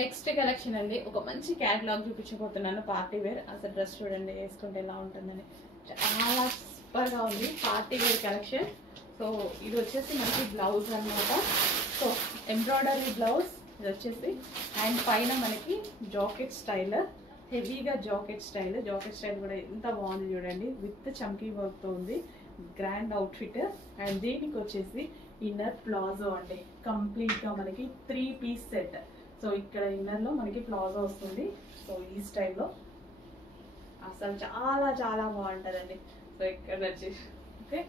Next collection అండి, ఒక మంచి క్యాటలాగ్ చూపించబోతున్నాను. Party wear. అసలు డ్రెస్ చూడండి వేసుకుంటే ఎలా ఉంటుందని, చాలా సూపర్ గా ఉంది పార్టీ వేర్ కలెక్షన్. సో ఇది వచ్చేసి మనకి బ్లౌజ్ అన్నమాట. సో ఎంబ్రాయిడరీ బ్లౌజ్ ఇది వచ్చేసి, అండ్ పైన మనకి జాకెట్ స్టైల్, హెవీగా జాకెట్ స్టైల్ కూడా ఎంత బాగుంది చూడండి, విత్ చమ్కీ వర్క్ తో ఉంది. Grand out fit. అండ్ దీనికి వచ్చేసి ఇన్నర్ ప్లాజో అండి, కంప్లీట్ గా మనకి 3 పీస్ సెట్. సో ఇక్కడ ఇన్నర్ లో మనకి ప్లాజో వస్తుంది. సో ఈ స్టైల్లో అసలు చాలా చాలా బాగుంటుందండి. సో ఇక్కడ వచ్చేసి ఓకే,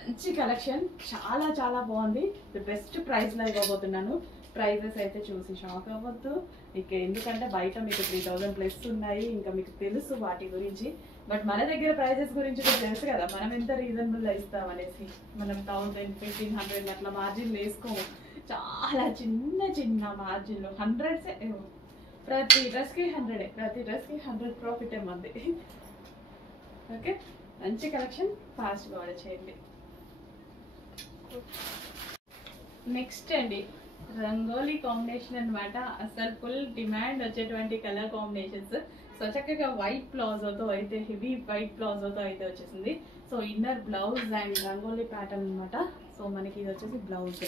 మంచి కలెక్షన్, చాలా చాలా బాగుంది. బెస్ట్ ప్రైస్ లో ఇవ్వబోతున్నాను. ప్రైజెస్ అయితే చూసి షాక్ అవ్వద్దు ఇక్కడ, ఎందుకంటే బయట మీకు 3000 ప్లస్ ఉన్నాయి, ఇంకా మీకు తెలుసు వాటి గురించి. బట్ మన దగ్గర ప్రైజెస్ గురించి కూడా తెలుసు కదా, మనం ఎంత రీజనబుల్ గా ఇస్తాం అనేసి. మనం 1000, 1500 అట్లా మార్జిన్ వేసుకోము, చాలా చిన్న చిన్న మార్జిన్లు. 100 ప్రతి డ్రెస్ కి 100 ప్రాఫిట్ ఏమంది. ఓకే, మంచి కలెక్షన్, ఫాస్ట్ గా ఆర్డర్ చేయండి. నెక్స్ట్ అండి, రంగోలీ కాంబినేషన్ అన్నమాట. అసలు ఫుల్ డిమాండ్ వచ్చేటువంటి కలర్ కాంబినేషన్స్. సో చక్కగా వైట్ ప్లాజోతో అయితే, హెవీ వైట్ ప్లాజోతో అయితే వచ్చేసింది. So inner blouse and rangoli pattern అనమాట. సో మనకి ఇది వచ్చేసి blouse.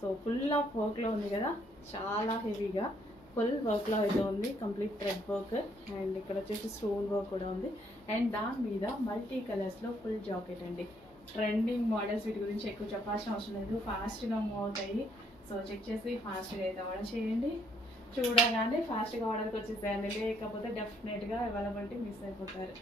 So full of work లో ఉంది కదా, చాలా హెవీగా ఫుల్ వర్క్ లో అయితే ఉంది, కంప్లీట్ థ్రెడ్ వర్క్. అండ్ ఇక్కడ వచ్చేసి స్టోన్ వర్క్ కూడా ఉంది. అండ్ దాని మీద మల్టీ కలర్స్ లో ఫుల్ జాకెట్ అండి. ట్రెండింగ్ మోడల్స్, వీటి గురించి ఎక్కువ చెప్పాల్సిన అవసరం లేదు, ఫాస్ట్ గా మూవ్ అవుతాయి. సో చెక్ చేసి ఫాస్ట్ గా అయితే ఆర్డర్ చేయండి. చూడగానే ఫాస్ట్ గా ఆర్డర్కి వచ్చేసేయండి, లేకపోతే డెఫినెట్ గా అవైలబిలిటీ మిస్ అయిపోతారు.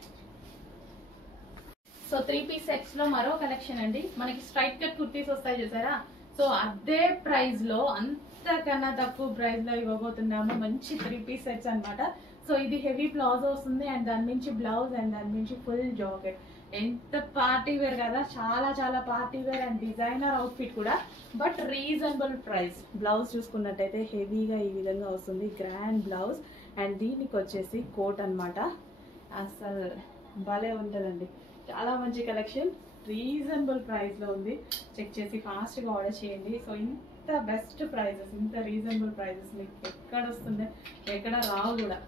సో 3 పీస్ సెట్స్ లో మరో కలెక్షన్ అండి, మనకి స్ట్రైట్ కట్ కుర్తీస్ వస్తాయి చూసారా. సో అదే ప్రైస్ లో, అంతకన్నా తక్కువ ప్రైస్ లో ఇవ్వబోతున్నాము మంచి 3 పీస్ సెట్స్ అనమాట. సో ఇది హెవీ ప్లాజో వస్తుంది, అండ్ దాని నుంచి బ్లౌజ్, అండ్ దాని నుంచి ఫుల్ జాకెట్. ఎంత పార్టీ వేర్ కదా, చాలా చాలా party wear and designer outfit కూడా, బట్ రీజనబుల్ ప్రైస్. బ్లౌజ్ చూసుకున్నట్టయితే హెవీగా ఈ విధంగా వస్తుంది, గ్రాండ్ బ్లౌజ్. అండ్ దీనికి వచ్చేసి కోట్ అనమాట. అసలు భలే ఉంటుందండి, చాలా మంచి కలెక్షన్, రీజనబుల్ ప్రైస్ లో ఉంది. చెక్ చేసి ఫాస్ట్ గా ఆర్డర్ చేయండి. సో ఇంత బెస్ట్ ప్రైజెస్, ఇంత రీజనబుల్ ప్రైజెస్ మీకు ఎక్కడ వస్తుంది, ఎక్కడ రావు కూడా.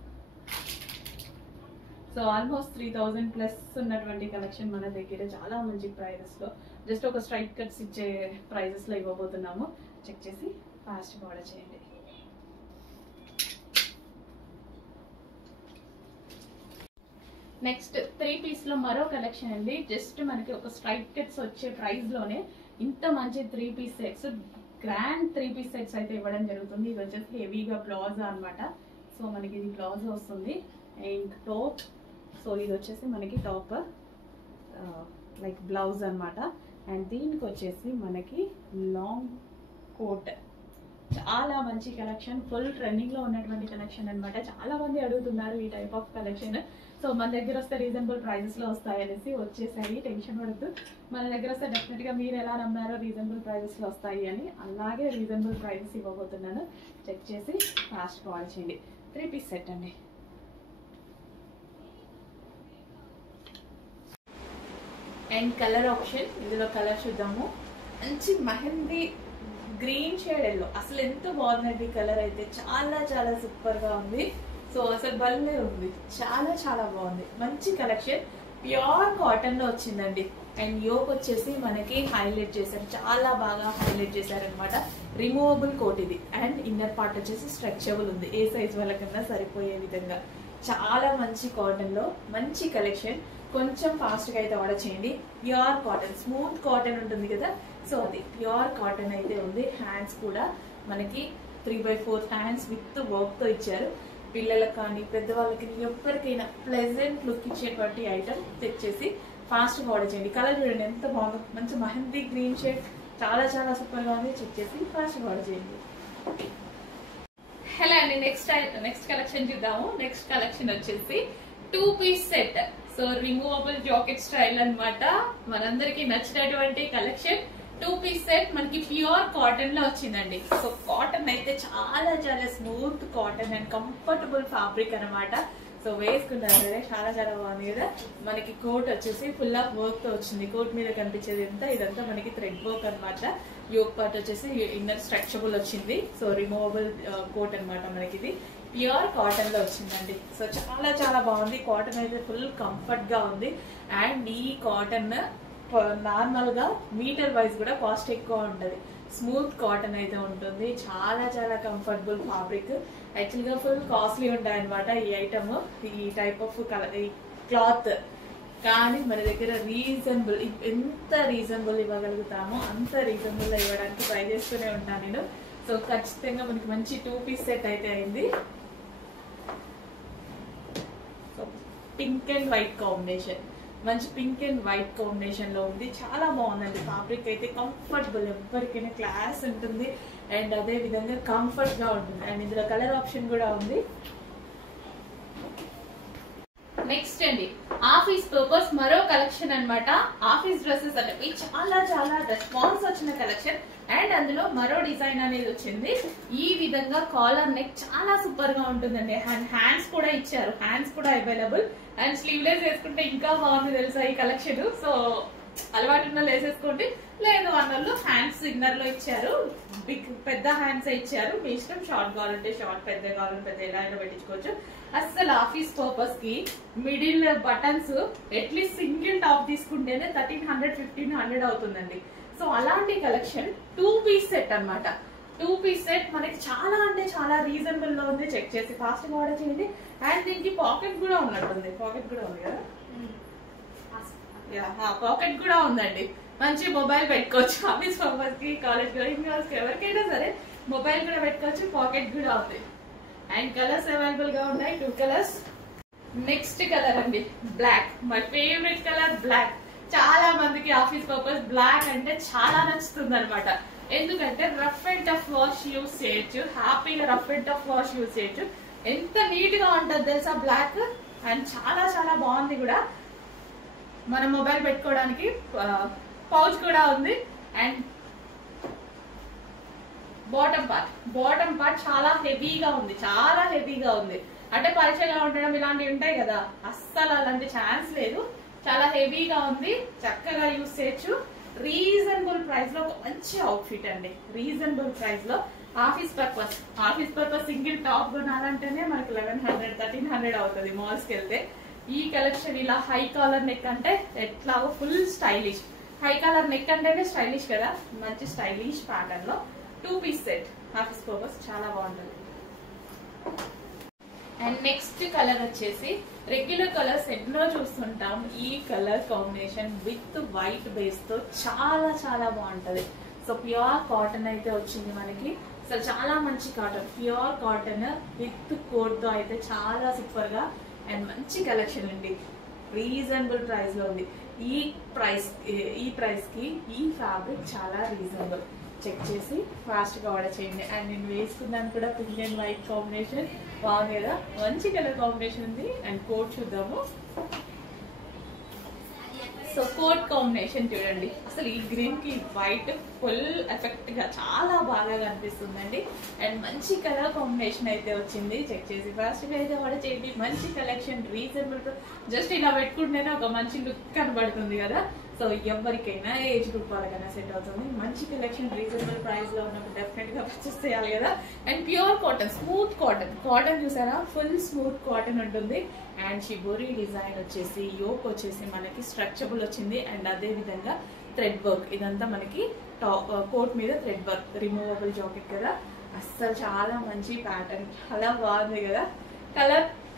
సో ఆల్మోస్ట్ 3000 ప్లస్ ఉన్నటువంటి కలెక్షన్ మన దగ్గర, చాలా మంచి ప్రైజెస్ లో, జస్ట్ ఒక స్ట్రైట్ కట్స్ ఇచ్చే ప్రైజెస్ లో ఇవ్వబోతున్నాము. చెక్ చేసి ఫాస్ట్ గా ఆర్డర్ చేయండి. నెక్స్ట్ 3 పీస్ లో మరో కలెక్షన్ అండి, జస్ట్ మనకి ఒక స్ట్రైట్ కట్స్ వచ్చే ప్రైస్ లోనే ఇంత మంచి 3 piece sets, grand 3 piece sets అయితే ఇవ్వడం జరుగుతుంది. ఇది వచ్చేసి హెవీగా ప్లాజో అనమాట. సో మనకి ఇది ప్లాజో వస్తుంది, అండ్ టాప్. సో ఇది వచ్చేసి మనకి టాప్ లైక్ బ్లౌజ్ అనమాట. అండ్ దీనికి వచ్చేసి మనకి లాంగ్ కోట్. చాలా మంచి కలెక్షన్, ఫుల్ ట్రెండింగ్ లో ఉన్నటువంటి కలెక్షన్ అనమాట. చాలా మంది అడుగుతున్నారు ఈ టైప్ ఆఫ్ కలెక్షన్. సో మన దగ్గర వస్తే రీజనబుల్ ప్రైజెస్ లో వస్తాయి అనేసి వచ్చేసాయి, టెన్షన్ పడద్దు. మన దగ్గర వస్తే డెఫినెట్ గా మీరు ఎలా నమ్మారో రీజనబుల్ ప్రైజెస్ లో వస్తాయి అని, అలాగే రీజనబుల్ ప్రైజెస్ ఇవ్వబోతున్నాను. చెక్ చేసి ఫాస్ట్ ఆర్డర్ చేయండి. 3 పీస్ సెట్ అండి. అండ్ కలర్ ఆప్షన్, ఇందులో కలర్ చూద్దాము. మంచి మెహందీ గ్రీన్ షేడ్ ఎల్లో, అసలు ఎంత బాగుందండి కలర్ అయితే, చాలా చాలా సూపర్ గా ఉంది. సో అసలు భలే ఉంది, చాలా చాలా బాగుంది, మంచి కలెక్షన్. ప్యూర్ కాటన్ లో వచ్చిందండి. అండ్ యోక్ వచ్చేసి మనకి హైలైట్ చేశారు, చాలా బాగా హైలైట్ చేశారనమాట. రిమూవబుల్ కోట్ ఇది. అండ్ ఇన్నర్ పార్ట్ వచ్చేసి స్ట్రెచబుల్ ఉంది, ఏ సైజ్ వాళ్ళకన్నా సరిపోయే విధంగా. చాలా మంచి కాటన్ లో మంచి కలెక్షన్. కొంచెం ఫాస్ట్ గా అయితే ఆర్డర్ చేయండి. ప్యూర్ కాటన్, స్మూత్ కాటన్ ఉంటుంది కదా, సో అది ప్యూర్ కాటన్ అయితే ఉంది. హ్యాండ్స్ కూడా మనకి 3/4 హ్యాండ్స్ విత్ వర్క్ తో ఇచ్చారు. పిల్లలకు కానీ పెద్దవాళ్ళకి ఎవరికైనా ప్లెజెంట్ లుక్ ఇచ్చేటువంటి ఐటమ్. చెక్ చేసి ఫాస్ట్ గా ఆర్డర్ చేయండి. కలర్ చూడండి ఎంత బాగుందో, మంచి మెహందీ గ్రీన్ షేడ్, చాలా చాలా సూపర్ గా ఉంది. చెక్ చేసి ఫాస్ట్ గా ఆర్డర్ చేయండి. హలో అండి, నెక్స్ట్ కలెక్షన్ చూద్దాము. నెక్స్ట్ కలెక్షన్ వచ్చేసి 2 piece set. So removable jacket style అన్నమాట, మనందరికి నచ్చినటువంటి కలెక్షన్. 2 పీస్ సెట్ మనకి ప్యూర్ కాటన్ లో వచ్చిందండి. సో కాటన్ అయితే చాలా చాలా smooth cotton and comfortable fabric అనమాట. సో వేసుకున్నారు కదా, చాలా చాలా బాగుంది కదా. మనకి కోట్ వచ్చేసి ఫుల్ ఆఫ్ వర్క్ తో వచ్చింది. కోట్ మీద కనిపించేది ఇదంతా మనకి థ్రెడ్ వర్క్ అనమాట. యోక్ పార్ట్ వచ్చేసి ఇన్నర్ స్ట్రెచబుల్ వచ్చింది. సో రిమూవబుల్ కోట్ అనమాట మనకి. ఇది ప్యూర్ కాటన్ లో వచ్చిందండి. సో చాలా చాలా బాగుంది. కాటన్ అయితే ఫుల్ కంఫర్ట్ గా ఉంది. అండ్ ఈ కాటన్ నార్మల్ గా మీటర్ వైజ్ కూడా కాస్ట్ ఎక్కువ ఉంటది. స్మూత్ కాటన్ అయితే ఉంటుంది. చాలా చాలా కంఫర్టబుల్ ఫ్యాబ్రిక్. యాక్చువల్ గా ఫుల్ కాస్ట్లీ ఉంటాయి అనమాట ఈ ఐటమ్, ఈ టైప్ ఆఫ్ కలర్ ఈ క్లాత్. కానీ మన దగ్గర రీజనబుల్, ఎంత రీజనబుల్ ఇవ్వగలుగుతామో అంత రీజనబుల్ ఇవ్వడానికి ట్రై చేస్తూనే ఉంటాను నేను. సో ఖచ్చితంగా మనకి మంచి 2 పీస్ సెట్ అయితే అయింది. So pink and white combination, మంచి పింక్ అండ్ వైట్ కాంబినేషన్ లో ఉంది. చాలా బాగుందండి. ఫ్యాబ్రిక్ అయితే కంఫర్టబుల్, ఎవరికైనా క్లాస్ ఉంటుంది అండ్ అదే విధంగా కంఫర్ట్ గా ఉంటుంది. అండ్ ఇందులో కలర్ ఆప్షన్ కూడా ఉంది. నెక్స్ట్ అండి ఆఫీస్ పర్పస్ మరో కలెక్షన్ అన్నమాట. ఆఫీస్ డ్రెస్సెస్ అంటే చాలా చాలా రెస్పాన్స్ వచ్చిన కలెక్షన్. అండ్ అందులో మరో డిజైన్ అనేది వచ్చింది. ఈ విధంగా కాలర్ నెక్ చాలా సూపర్ గా ఉంటుందండి. అండ్ హ్యాండ్స్ కూడా ఇచ్చారు, హ్యాండ్స్ కూడా అవైలబుల్. అండ్ స్లీవ్లెస్ వేసుకుంటే ఇంకా బాగుంది తెలుసా ఈ కలెక్షన్. సో అలవాటు ఉన్న వేసేసుకోండి, లేదు అన్నట్లు హ్యాండ్స్ ఇన్నర్ లో ఇచ్చారు. పెద్ద హ్యాండ్స్ ఇచ్చారు, మీ ఇష్టం. షార్ట్ కావాలంటే షార్ట్, పెద్ద కావాలంటే పెద్ద, ఎలా అయినా పెట్టించుకోవచ్చు. అస్సలు ఆఫీస్ పర్పస్ కి middle buttons at least single top తీసుకుంటేనే 1300-1500 అవుతుందండి. సో అలాంటి కలెక్షన్ 2 పీస్ సెట్ అన్నమాట. 2 పీస్ సెట్ మనకి చాలా అంటే చాలా రీజనబుల్ లో ఉంది. చెక్ చేసి ఫాస్ట్ గా ఆర్డర్ చేయండి. అండ్ దీనికి పాకెట్ కూడా ఉన్నట్టుంది. పాకెట్ కూడా ఉంది కదా, పాకెట్ కూడా ఉందండి. మంచి మొబైల్ పెట్టుకోవచ్చు ఆఫీస్ పర్పస్ కి, కాలేజ్ గోయింగ్ గర్ల్స్ కి, ఎవరికైనా సరే మొబైల్ కూడా పెట్టుకోవచ్చు. పాకెట్ కూడా ఉంది. అండ్ కలర్స్ అవైలబుల్ గా ఉన్నాయి, 2 కలర్స్. నెక్స్ట్ కలర్ అండి black, my favourite colour black. చాలా మందికి ఆఫీస్ పర్పస్ బ్లాక్ అంటే చాలా నచ్చుతుంది అనమాట. ఎందుకంటే rough and tough wash use చేయొచ్చు, హ్యాపీగా rough and tough wash use చేయొచ్చు. ఎంత నీట్ గా ఉంటుంది తెలుసా బ్లాక్. అండ్ చాలా చాలా బాగుంది కూడా. మనం మొబైల్ పెట్టుకోవడానికి పౌచ్ కూడా ఉంది. అండ్ బాటమ్ పార్ట్ చాలా హెవీగా ఉంది, చాలా హెవీగా ఉంది. అంటే పరీక్షగా ఉండడం ఇలాంటివి ఉంటాయి కదా, అస్సలు అలాంటి ఛాన్స్ లేదు. చాలా హెవీగా ఉంది, చక్కగా యూజ్ చేయొచ్చు. రీజనబుల్ ప్రైస్ లో ఒక మంచి అవుట్ఫిట్ అండి. రీజనబుల్ ప్రైస్ లో ఆఫీస్ పర్పస్ సింగిల్ టాప్ కొనాలంటేనే మనకి 1100-1300 అవుతుంది మాల్స్ కి వెళ్తే. ఈ కలెక్షన్ ఇలా హై కాలర్ నెక్ అంటే ఎట్లాగో full stylish. High collar neck అంటేనే స్టైలిష్ కదా, మంచి స్టైలిష్ ప్యాటర్న్ లో 2 పీస్ సెట్ ఆఫీస్ పర్పస్ చాలా బాగుంటుంది. అండ్ నెక్స్ట్ కలర్ వచ్చేసి రెగ్యులర్ కలర్స్ ఎన్నో చూస్తుంటాం. ఈ colour combination with white base తో చాలా చాలా బాగుంటది. సో ప్యూర్ కాటన్ అయితే వచ్చింది మనకి. అసలు చాలా మంచి cotton, pure cotton with coat తో అయితే చాలా సూపర్ గా అండ్ మంచి కలెక్షన్ అండి. రీజనబుల్ ప్రైస్ లో ఉంది. ఈ ప్రైస్ కి ఈ ఫ్యాబ్రిక్ చాలా రీజనబుల్. చెక్ చేసి ఫాస్ట్ గా ఆర్డర్ చేయండి. అండ్ నేను వేసుకున్నాను కూడా పింక్ అండ్ వైట్ కాంబినేషన్ బాగుంది కదా, మంచి కలర్ కాంబినేషన్ ఉంది. అండ్ కోట్ చూద్దాము. సో కోట్ కాంబినేషన్ చూడండి, అసలు ఈ గ్రీన్ కి వైట్ ఫుల్ ఎఫెక్ట్ గా చాలా బాగా కనిపిస్తుందండి. అండ్ మంచి కలర్ కాంబినేషన్ అయితే వచ్చింది. చెక్ చేసి ఫాస్ట్ గా అయితే ఆర్డర్ చేయండి. మంచి కలెక్షన్, రీజనబుల్. జస్ట్ ఇలా పెట్టుకుంటేనే ఒక మంచి లుక్ కనబడుతుంది కదా. సో ఎవరికైనా ఏజ్ గ్రూప్ వాళ్ళకైనా సెట్ అవుతుంది. మంచి కలెక్షన్ రీజనబుల్ ప్రైస్ లో ఉన్నప్పుడు డెఫినెట్ గా పర్చేస్ చేయాలి కదా. And pure cotton, smooth cotton చూసారా, ఫుల్ స్మూత్ కాటన్ ఉంటుంది. అండ్ షిబోరి డిజైన్ వచ్చేసి యోక్ వచ్చేసి మనకి స్ట్రెచబుల్ వచ్చింది. అండ్ అదే విధంగా థ్రెడ్ వర్క్, ఇదంతా మనకి టాప్ కోట్ మీద థ్రెడ్ వర్క్, రిమూవబుల్ జాకెట్ కదా. అస్సలు చాలా మంచి ప్యాటర్న్, చాలా బాగుంది కదా.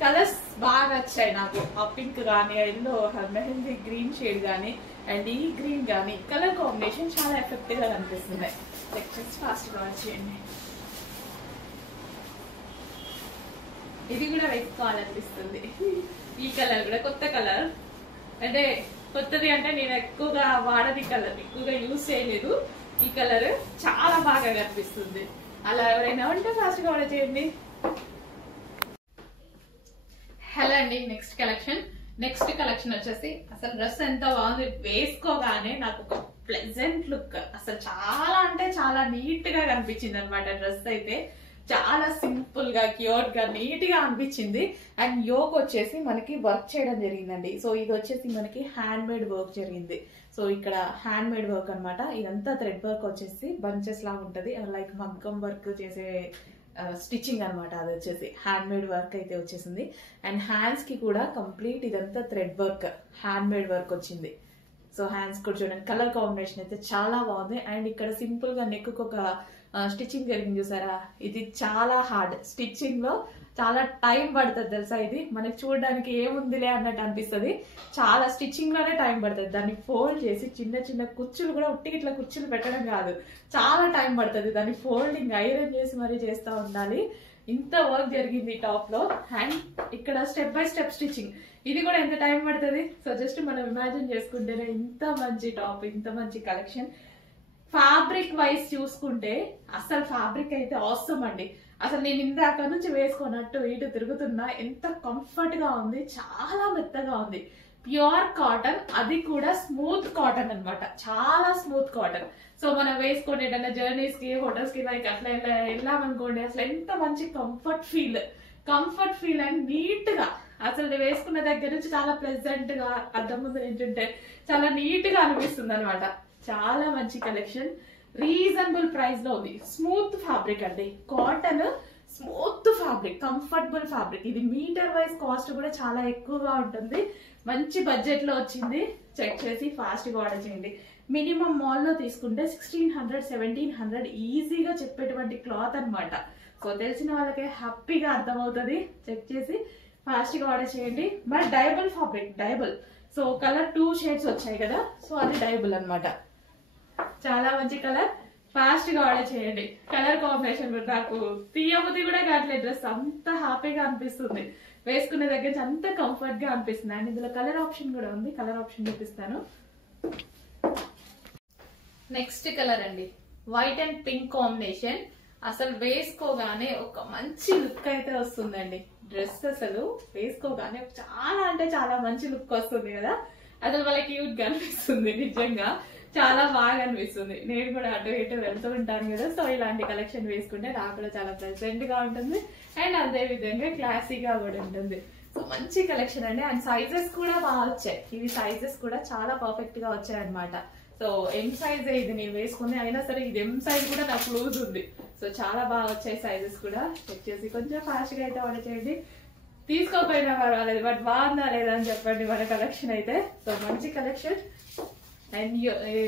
కలర్స్ బాగా వచ్చాయి నాకు. ఆ పింక్ కానీ, ఎల్లో, మెహందీ గ్రీన్ షేడ్ కానీ, అండ్ ఈ గ్రీన్ కానీ కలర్ కాంబినేషన్ చాలా ఎఫెక్టివ్ గా కనిపిస్తుంది. చెక్ చేసి ఫాస్ట్ గా వచ్చేయండి. ఇది కూడా వేసుకోవాలనిపిస్తుంది. ఈ కలర్ కూడా కొత్త కలర్, అంటే కొత్తది అంటే నేను ఎక్కువగా వాడని కలర్, ఎక్కువగా యూజ్ చేయలేదు. ఈ కలర్ చాలా బాగా కనిపిస్తుంది. అలా ఎవరైనా ఉంటే ఫాస్ట్ గా ఆర్డర్ చేయండి. హలో అండి, నెక్స్ట్ కలెక్షన్ వచ్చేసి అసలు డ్రెస్ ఎంత బాగుంది. వేసుకోగానే నాకు ఒక ప్లెజెంట్ లుక్, అసలు చాలా అంటే చాలా నీట్ గా కనిపించింది అనమాట. డ్రెస్ అయితే చాలా సింపుల్ గా క్యూట్ గా నీట్ గా అనిపించింది. అండ్ యోక్ వచ్చేసి మనకి వర్క్ చేయడం జరిగిందండి. సో ఇది వచ్చేసి మనకి హ్యాండ్ మేడ్ వర్క్ జరిగింది. సో ఇక్కడ హ్యాండ్ మేడ్ వర్క్ అనమాట. ఇదంతా థ్రెడ్ వర్క్ వచ్చేసి బంచెస్ లాగా ఉంటది, లైక్ మగ్గం వర్క్ చేసే స్టిచ్చింగ్ అనమాట. అది వచ్చేసి హ్యాండ్ మేడ్ వర్క్ అయితే వచ్చేసింది. అండ్ హ్యాండ్స్ కి కూడా కంప్లీట్ ఇదంతా thread work, hand made work వచ్చింది. సో హ్యాండ్స్ కూడా చూడండి, కలర్ కాంబినేషన్ అయితే చాలా బాగుంది. అండ్ ఇక్కడ సింపుల్ గా నెక్ ఒక స్టిచ్చింగ్ జరిగింది చూసారా, ఇది చాలా హార్డ్ స్టిచ్చింగ్ లో, చాలా టైం పడుతుంది తెలుసా. ఇది మనకి చూడడానికి ఏముందిలే అన్నట్టు అనిపిస్తుంది, చాలా స్టిచ్చింగ్ లోనే టైం పడుతుంది. దాన్ని ఫోల్డ్ చేసి చిన్న చిన్న కుచ్చులు కూడా ఉట్టి ఇట్లా కుచ్చులు పెట్టడం కాదు, చాలా టైం పడుతుంది. దాన్ని ఫోల్డింగ్ ఐరన్ చేసి మరీ చేస్తూ ఉండాలి. ఇంత వర్క్ జరిగింది టాప్ లో. అండ్ ఇక్కడ స్టెప్ బై స్టెప్ స్టిచ్చింగ్, ఇది కూడా ఎంత టైం పడుతుంది. సో జస్ట్ మనం ఇమాజిన్ చేసుకుంటేనే ఇంత మంచి టాప్, ఇంత మంచి కలెక్షన్. ఫ్యాబ్రిక్ వైజ్ చూసుకుంటే అసలు ఫ్యాబ్రిక్ అయితే ఆసమ్ అండి. అసలు నేను ఇందాక నుంచి వేసుకున్నట్టు ఇటు తిరుగుతున్నా, ఎంత కంఫర్ట్ గా ఉంది, చాలా మెత్తగా ఉంది. ప్యూర్ కాటన్, అది కూడా స్మూత్ కాటన్ అన్నమాట, చాలా స్మూత్ కాటన్. సో మనం వేసుకుని ఏదైనా జర్నీస్ కి, హోటల్స్ కి లైక్ అట్లా వెళ్ళామనుకోండి, అసలు ఎంత మంచి కంఫర్ట్ ఫీల్ అండ్ నీట్ గా, అసలు వేసుకున్న దగ్గర నుంచి చాలా ప్లెజెంట్ గా, అద్దం ముందు నించుంటే చాలా నీట్ గా అనిపిస్తుంది అనమాట. చాలా మంచి కలెక్షన్, రీజనబుల్ ప్రైస్ లో ఉంది. స్మూత్ ఫ్యాబ్రిక్ అండి, cotton smooth fabric, comfortable fabric. ఇది మీటర్ వైజ్ కాస్ట్ కూడా చాలా ఎక్కువగా ఉంటుంది. మంచి బడ్జెట్ లో వచ్చింది. చెక్ చేసి ఫాస్ట్ గా ఆర్డర్ చేయండి. మినిమం మాల్ లో తీసుకుంటే 1600, 1700 ఈజీగా చెప్పేటువంటి క్లాత్ అనమాట. సో తెలిసిన వాళ్ళకే హ్యాపీగా అర్థమవుతుంది. చెక్ చేసి ఫాస్ట్ గా ఆర్డర్ చేయండి. But డైబుల్ fabric, డైబుల్. So colour 2 shades వచ్చాయి కదా, సో అది డైబుల్ అనమాట. చాలా మంచి కలర్, ఫాస్ట్ గా ఆర్డర్ చేయండి. కలర్ కాంబినేషన్ నాకు తీయబుద్ధి కూడా కావట్లేదు, డ్రెస్ అంత హ్యాపీగా అనిపిస్తుంది, వేసుకునే దగ్గర నుంచి అంత కంఫర్ట్ గా అనిపిస్తుంది. అండ్ ఇందులో కలర్ ఆప్షన్ కూడా ఉంది, కలర్ ఆప్షన్ చూపిస్తాను. నెక్స్ట్ కలర్ అండి, వైట్ అండ్ పింక్ కాంబినేషన్. అసలు వేసుకోగానే ఒక మంచి లుక్ అయితే వస్తుందండి. డ్రెస్ అసలు వేసుకోగానే చాలా అంటే చాలా మంచి లుక్ వస్తుంది కదా, అసలు వాళ్ళకి క్యూట్ గా అనిపిస్తుంది, నిజంగా చాలా బాగా అనిపిస్తుంది. నేను కూడా అటు ఇటు వెళ్తూ ఉంటాను కదా, సో ఇలాంటి కలెక్షన్ వేసుకుంటే నాకు కూడా చాలా ప్రెజెంట్ గా ఉంటుంది. అండ్ అదే విధంగా క్లాసీగా కూడా ఉంటుంది. సో మంచి కలెక్షన్ అండి. అండ్ సైజెస్ కూడా బాగా వచ్చాయి. ఇవి సైజెస్ కూడా చాలా పర్ఫెక్ట్ గా వచ్చాయి అనమాట. సో ఎం సైజ్ ఇది నేను వేసుకుని, అయినా సరే ఇది ఎం సైజ్ కూడా నాకు లూజ్ ఉంది. సో చాలా బాగా వచ్చాయి సైజెస్ కూడా. చెక్ చేసి కొంచెం ఫాస్ట్ గా అయితే ఆర్డర్ చేయండి. తీసుకోపోయినా పర్వాలేదు, బట్ బాగుందా లేదా అని చెప్పండి మన కలెక్షన్ అయితే. సో మంచి కలెక్షన్. అండ్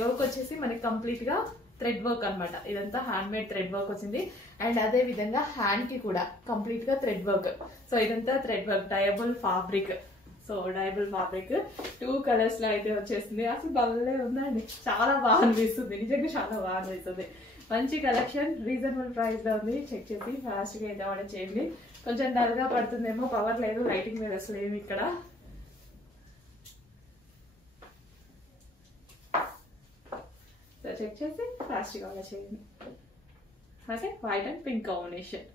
యోక్ వచ్చేసి మనకి కంప్లీట్ గా థ్రెడ్ వర్క్ అనమాట. ఇదంతా హ్యాండ్ మేడ్ థ్రెడ్ వర్క్ వచ్చింది. అండ్ అదే విధంగా హ్యాండ్ కి కూడా కంప్లీట్ గా థ్రెడ్ వర్క్. సో ఇదంతా thread work, డయబుల్ fabric. So డయబుల్ fabric 2 colours లో అయితే వచ్చేసింది. అసలు భలే ఉందండి, చాలా బాగా అనిపిస్తుంది, నిజంగా చాలా బాగా అనిపిస్తుంది. మంచి కలెక్షన్, రీజనబుల్ ప్రైస్ లో ఉంది. చెక్ చేసి ఫాస్ట్ గా అయితే ఆర్డర్ చేయండి. కొంచెం డల్ గా పడుతుందేమో, పవర్ లేదు, లైటింగ్ మీద అసలు ఏమి ఇక్కడ. సో చెక్ చేసి ఫాస్ట్ గా ఆర్డర్ చేయండి. Okay, white and pink combination.